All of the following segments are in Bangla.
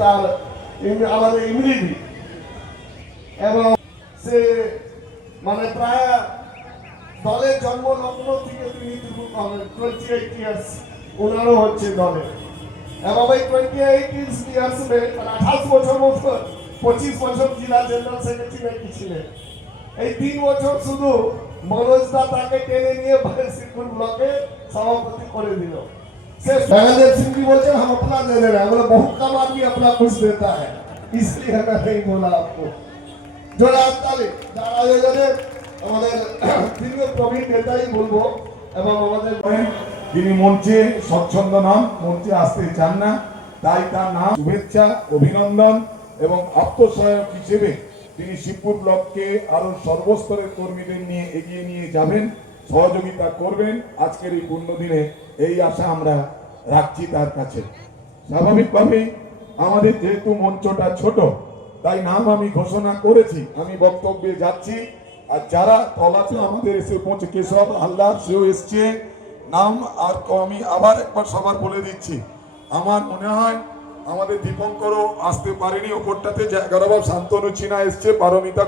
তার আমাদের ইমিউনিটি, এবং সে মানে প্রায় দলের জন্ম লগ্ন থেকে তিনি 28 ইয়ার্স ওনারও হচ্ছে দলে, এবং এই 28 ইয়ার্স 28 বছর মতো 25 বছর জেলা জেনারেল সেক্রেটারি ছিলেন। এই 3 বছর শুধু मनोज दा ताके टेने निये सिद्धपुर ब्लॉक सभापति करे दिल। जगदेव सिंह जी बोलते हम अपना दे रहे हैं, बोले बहुत कम आदमी अपना कुछ देता है, इसलिए हमें नहीं बोला आपको। जोड़ा ताली যারা আয়োজনে আমাদের তিনজন প্রবীণ নেতাই বলবো, এবং আমাদের তিনি মঞ্চে স্বচ্ছন্দ নাম মঞ্চে আসতে চান না, তাই তার নাম শুভেচ্ছা অভিনন্দন এবং আত্মসহায়ক হিসেবে তিনি শিবপুর ব্লককে আরো সর্বস্তরের কর্মীদের নিয়ে এগিয়ে নিয়ে যাবেন, সহযোগিতা করবেন। আজকের এই পূর্ণ দিনে এই আশা আমরা রাখছি তার কাছে। স্বাভাবিকভাবেই আমাদের যেহেতু মঞ্চটা ছোট, তাই নাম আমি ঘোষণা করেছি, আমি বক্তব্যে যাচ্ছি। আর যারা তলাতে আমাদের এসে পৌঁছে কেশব হালদার সেও এসছে, নাম আর আমি আবার একবার সবার বলে দিচ্ছি। আমার মনে হয় আমাদের দীপঙ্করও আসতে পারেনি, ওপরটাতে জায়গারাবাব শান্তনু চিনা এসছে, পারমিতা।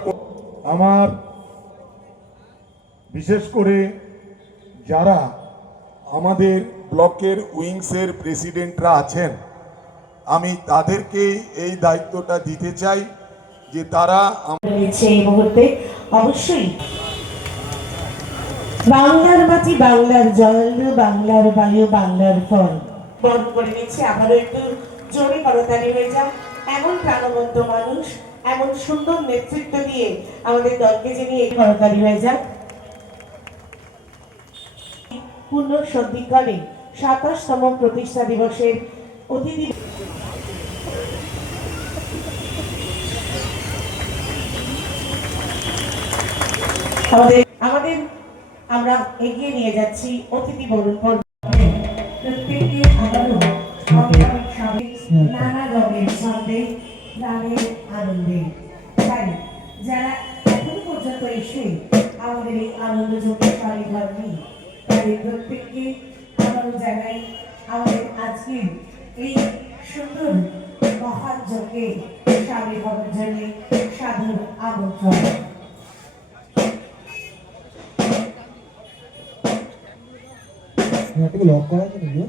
আমার বিশেষ করে যারা আমাদের ব্লকের উইংসের প্রেসিডেন্টরা আছেন, আমি তাদেরকে এই দায়িত্বটা দিতে চাই যে তারা এই মুহূর্তে অবশ্যই বাংলার মাটি, বাংলার জল, বাংলার বায়ু, বাংলার ফল বরণ করে নিচ্ছে। আবারও একটু জোরে করতালি হয়ে যান। এমন প্রাণবন্ত মানুষ, এমন সুন্দর নেতৃত্ব দিয়ে আমাদের দলকে যিনি করতালি হয়ে যান। পূর্ণ সন্ধিক্ষণে 27তম প্রতিষ্ঠা দিবসের অতিথি আমাদের আমরা এগিয়ে নিয়ে যাচ্ছি অতিথি বরণ পর্ব। প্রত্যেকে আবারও নানা রঙের ছন্দে, প্রাণের আনন্দে। তাই যারা এখন পর্যন্ত এসে আমাদের এই আনন্দ যোগে সামিল হননি, তাদের প্রত্যেককে আবারও জানাই আমাদের আজকের এই সুন্দর মহান যোগে সামিল হওয়ার জন্য সাদর আমন্ত্রণ। লক করা আছে নাকি?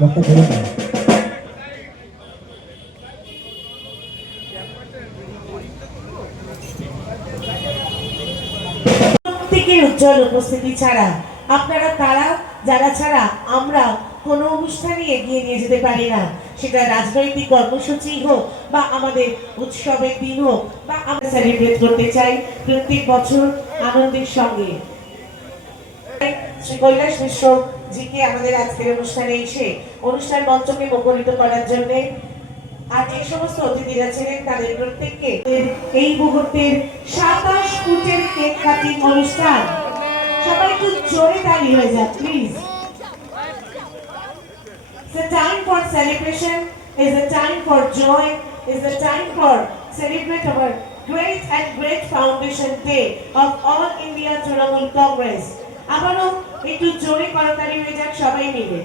লকটা খুলে দাও। প্রত্যেকের উজ্জ্বল উপস্থিতি ছাড়া, আপনারা তারা যারা ছাড়া আমরা কোনো অনুষ্ঠানই এগিয়ে নিয়ে যেতে পারি না। সেটা রাজনৈতিক কর্মসূচি হোক বা আমাদের উৎসবের দিন হোক, বা আমরা সেলিব্রেট করতে চাই প্রত্যেক বছর আনন্দের সঙ্গে। শ্রী কৈলাস মিশ্র জিকে আমাদের আজকের অনুষ্ঠানে এসে অনুষ্ঠান মঞ্চকে মুখরিত করার জন্য আর যে সমস্ত অতিথিরা ছিলেন তাদের প্রত্যেককে এই মুহূর্তের 27 ফুটের কেক কাটিং অনুষ্ঠান, সবাই একটু জোরে তালি হয়ে যাক please. It's a time for celebration, is a time for joy, is a time for celebrate our great foundation day of All India Trinamool Congress. আবারও একটু জোরে করতালি হয়ে যাক সবাই মিলে।